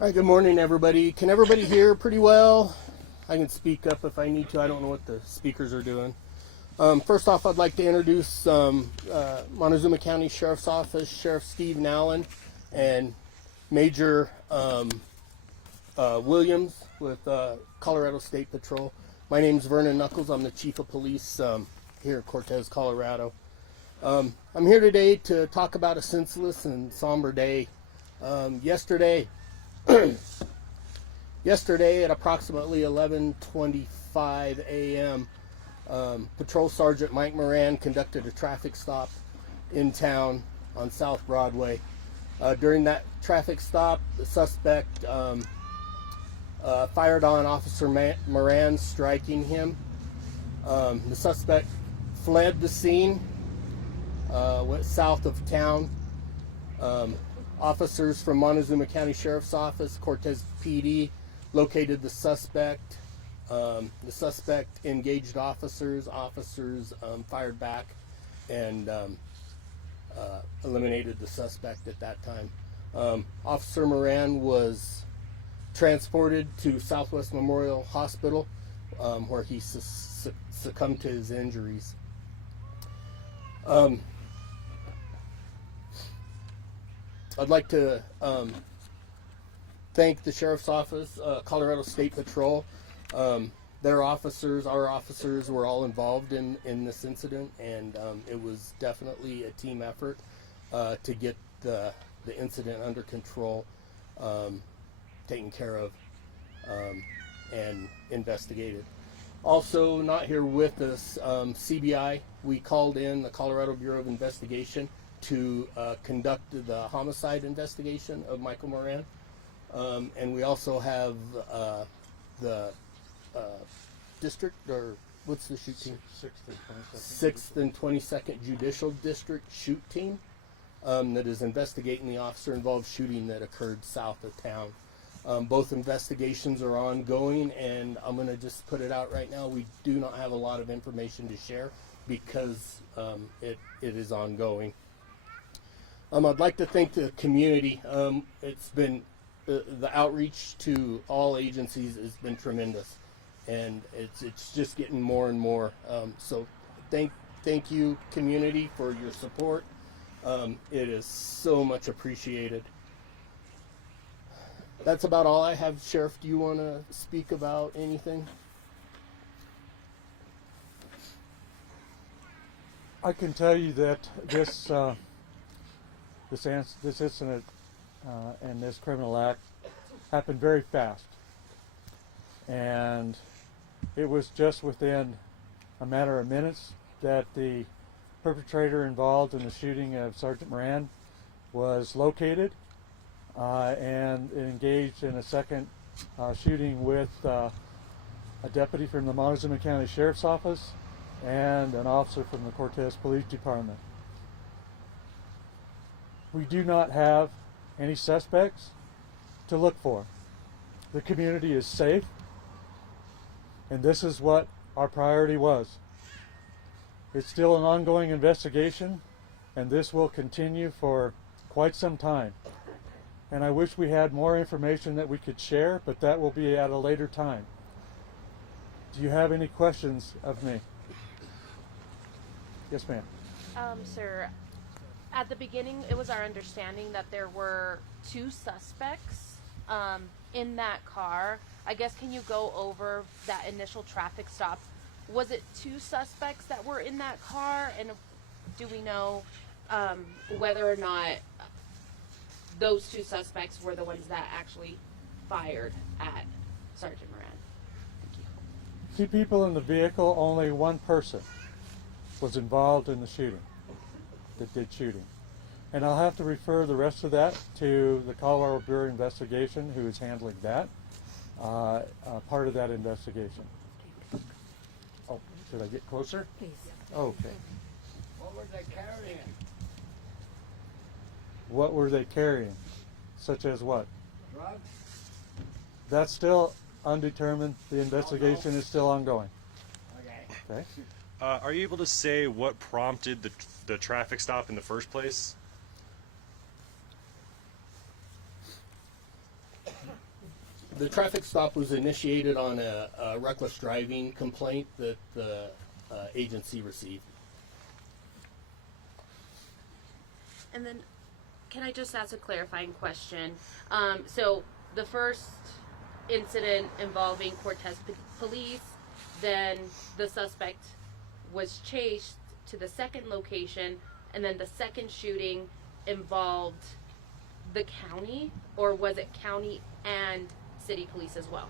All right, good morning, everybody. Can everybody hear pretty well? I can speak up if I need to. I don't know what the speakers are doing. First off, I'd like to introduce Montezuma County Sheriff's Office, Sheriff Steve Nallen, and Major Williams with Colorado State Patrol. My name's Vernon Knuckles. I'm the Chief of Police here in Cortez, Colorado. I'm here today to talk about a senseless and somber day. Yesterday at approximately 11:25 a.m., Patrol Sergeant Mike Moran conducted a traffic stop in town on South Broadway. During that traffic stop, the suspect fired on Officer Moran, striking him. The suspect fled the scene, went south of town. Officers from Montezuma County Sheriff's Office, Cortez PD, located the suspect. The suspect engaged officers. Officers fired back and eliminated the suspect at that time. Officer Moran was transported to Southwest Memorial Hospital, where he succumbed to his injuries. I'd like to thank the Sheriff's Office, Colorado State Patrol. Their officers, our officers, were all involved in this incident, and it was definitely a team effort to get the incident under control, taken care of, and investigated. Also not here with us, CBI. We called in the Colorado Bureau of Investigation to conduct the homicide investigation of Michael Moran. And we also have the district, or what's the shoot team? 6th and 22nd Judicial District shoot team that is investigating the officer-involved shooting that occurred south of town. Both investigations are ongoing, and I'm going to just put it out right now. We do not have a lot of information to share because it is ongoing. I'd like to thank the community. It's been the outreach to all agencies has been tremendous, and it's just getting more and more. So thank you, community, for your support. It is so much appreciated. That's about all I have. Sheriff, do you want to speak about anything? I can tell you that this incident and this criminal act happened very fast, and it was just within a matter of minutes that the perpetrator involved in the shooting of Sergeant Moran was located and engaged in a second shooting with a deputy from the Montezuma County Sheriff's Office and an officer from the Cortez Police Department. We do not have any suspects to look for. The community is safe, and this is what our priority was. It's still an ongoing investigation, and this will continue for quite some time. And I wish we had more information that we could share, but that will be at a later time. Do you have any questions of me? Yes, ma'am. Sir, at the beginning, it was our understanding that there were two suspects in that car. I guess, can you go over that initial traffic stop? Was it two suspects that were in that car? And do we know whether or not those two suspects were the ones that actually fired at Sergeant Moran? Thank you. 2 people in the vehicle, only 1 person was involved in the shooting, that did shooting. And I'll have to refer the rest of that to the Colorado Bureau of Investigation, who is handling that, part of that investigation. Oh, should I get closer? Please. Okay. What were they carrying? What were they carrying? Such as what? Drugs? That's still undetermined. The investigation is still ongoing. Okay. Okay. Are you able to say what prompted the traffic stop in the first place? The traffic stop was initiated on a reckless driving complaint that the agency received. And then, can I just ask a clarifying question? So the first incident involving Cortez Police, then the suspect was chased to the second location, and then the second shooting involved the county, or was it county and city police as well?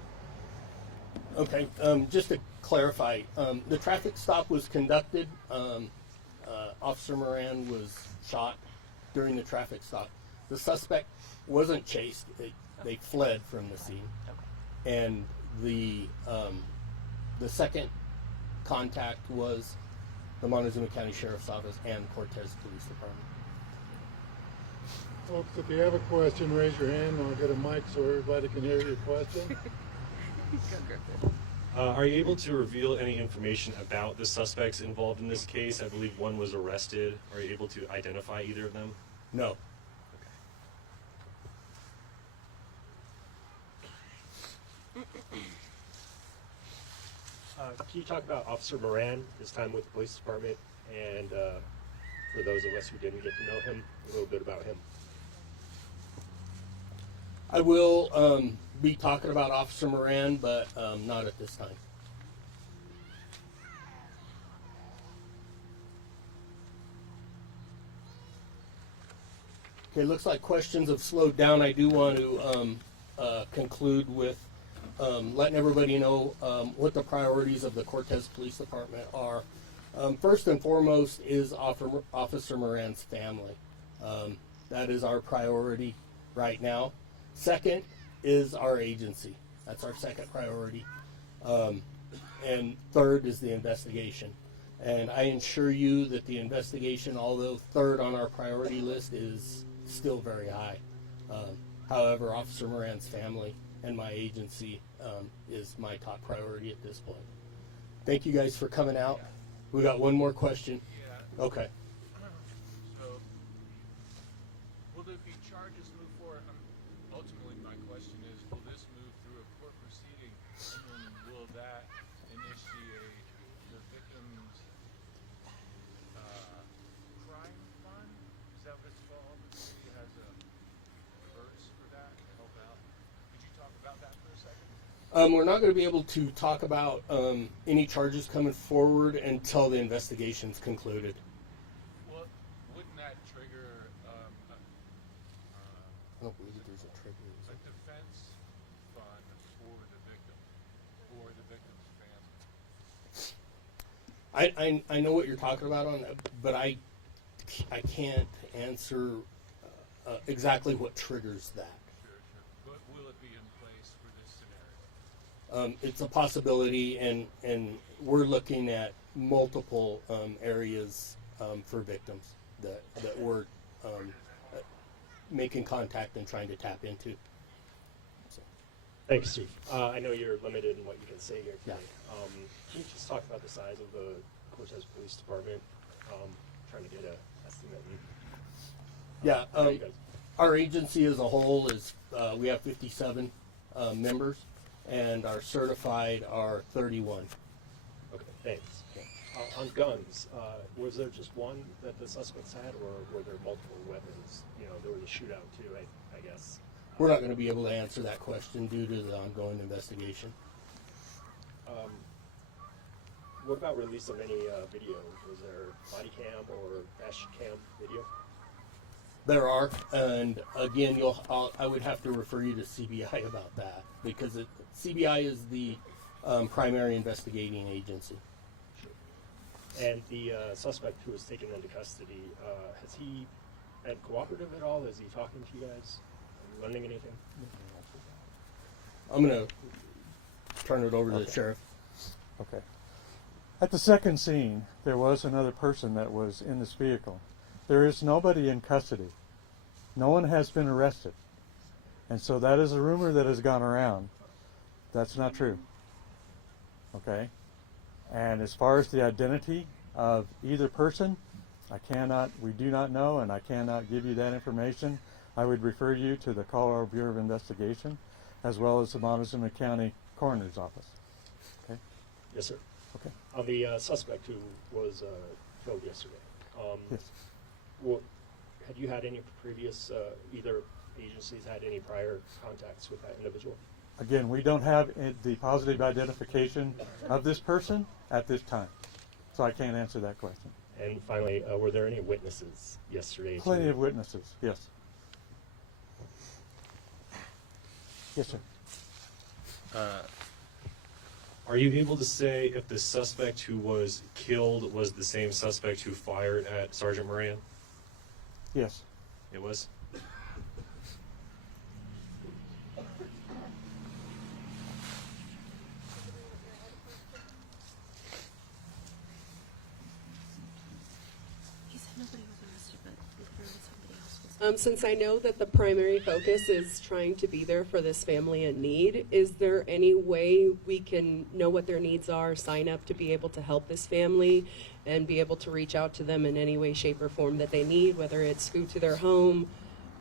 Okay, just to clarify, the traffic stop was conducted. Officer Moran was shot during the traffic stop. The suspect wasn't chased; they fled from the scene, and the second contact was the Montezuma County Sheriff's Office and Cortez Police Department. Folks, if you have a question, raise your hand and I'll get a mic so everybody can hear your question. Are you able to reveal any information about the suspects involved in this case? I believe one was arrested. Are you able to identify either of them? No. Can you talk about Officer Moran, his time with the police department, and for those of us who didn't get to know him, a little bit about him? I will be talking about Officer Moran, but not at this time. Okay, looks like questions have slowed down. I do want to conclude with letting everybody know what the priorities of the Cortez Police Department are. First and foremost is Officer Moran's family. That is our priority right now. Second is our agency. That's our second priority. And third is the investigation. And I assure you that the investigation, although third on our priority list, is still very high. However, Officer Moran's family and my agency is my top priority at this point. Thank you guys for coming out. We got one more question. Okay. So, will there be charges moved forward? Ultimately, my question is, will this move through a court proceeding, and then will that initiate the victim's crime fund? Is that what it's called? The city has a verse for that to help out. Could you talk about that for a second? We're not going to be able to talk about any charges coming forward until the investigation's concluded. Well, wouldn't that trigger I don't believe there's a trigger. a defense fund for the victim or the victim's family? I know what you're talking about on that, but I can't answer exactly what triggers that. Sure. But will it be in place for this scenario? It's a possibility, and we're looking at multiple areas for victims that we're making contact and trying to tap into. So. Thanks, Steve. I know you're limited in what you can say here today. Yeah. Can you just talk about the size of the Cortez Police Department? Trying to get an estimate. Yeah, How you guys? our agency as a whole is we have 57 members, and our certified are 31. Okay, thanks. On guns, was there just one that the suspects had, or were there multiple weapons? You know, there was a shootout too, I guess. We're not going to be able to answer that question due to the ongoing investigation. What about release of any video? Was there body cam or dash cam video? There are, and again, I would have to refer you to CBI about that, because CBI is the primary investigating agency. And the suspect who was taken into custody, has he been cooperative at all? Is he talking to you guys? Are you learning anything? I'm going to turn it over to the sheriff. Okay. At the second scene, there was another person that was in this vehicle. There is nobody in custody. No one has been arrested. And so that is a rumor that has gone around. That's not true. Okay? And as far as the identity of either person, we do not know, and I cannot give you that information. I would refer you to the Colorado Bureau of Investigation. as well as the Montezuma County Coroner's Office. Okay? Yes, sir. Okay. On the suspect who was killed yesterday, Yes. had you had any previous, either agencies had any prior contacts with that individual? Again, we don't have the positive identification of this person at this time, so I can't answer that question. And finally, were there any witnesses yesterday? Plenty of witnesses, yes. Yes, sir. Are you able to say if the suspect who was killed was the same suspect who fired at Sergeant Moran? Yes. It was? He said nobody was arrested, but if there was somebody else was. Since I know that the primary focus is trying to be there for this family in need, is there any way we can know what their needs are, sign up to be able to help this family, and be able to reach out to them in any way, shape, or form that they need, whether it's food to their home,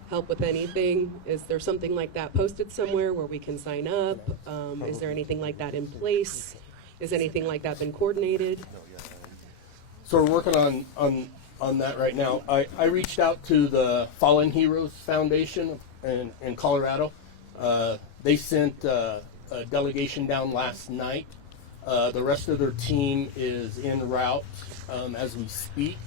help with anything? Is there something like that posted somewhere where we can sign up? Is there anything like that in place? Is anything like that been coordinated? So we're working on that right now. I reached out to the Fallen Heroes Foundation in Colorado. They sent a delegation down last night. The rest of their team is en route as we speak.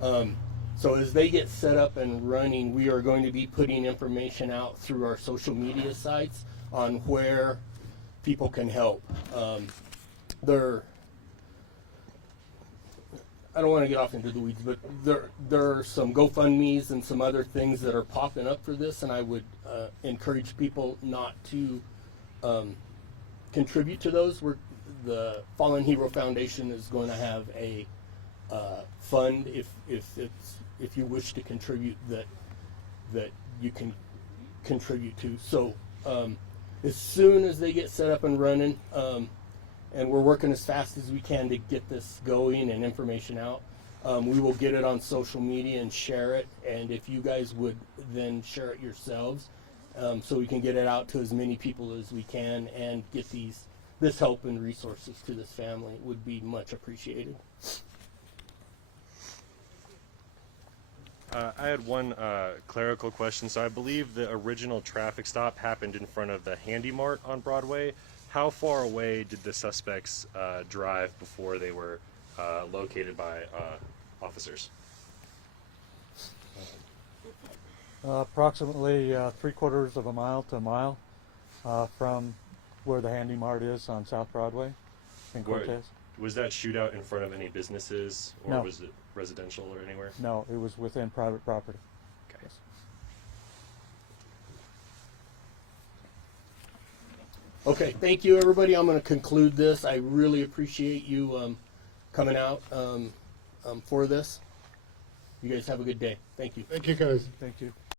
So as they get set up and running, we are going to be putting information out through our social media sites on where people can help. I don't want to get off into the weeds, but there are some GoFundMes and some other things that are popping up for this, and I would encourage people not to contribute to those. The Fallen Hero Foundation is going to have a fund if you wish to contribute that you can contribute to. So as soon as they get set up and running, and we're working as fast as we can to get this going and information out, we will get it on social media and share it. And if you guys would then share it yourselves, so we can get it out to as many people as we can and get this help and resources to this family, would be much appreciated. I had one clerical question. So I believe the original traffic stop happened in front of the Handy Mart on Broadway. How far away did the suspects drive before they were located by officers? Approximately 3/4 of a mile to a mile from where the Handy Mart is on South Broadway in Cortez. Was that shootout in front of any businesses, or No. was it residential or anywhere? No, it was within private property. Okay. Okay, thank you, everybody. I'm going to conclude this. I really appreciate you coming out for this. You guys have a good day. Thank you. Thank you, guys. Thank you.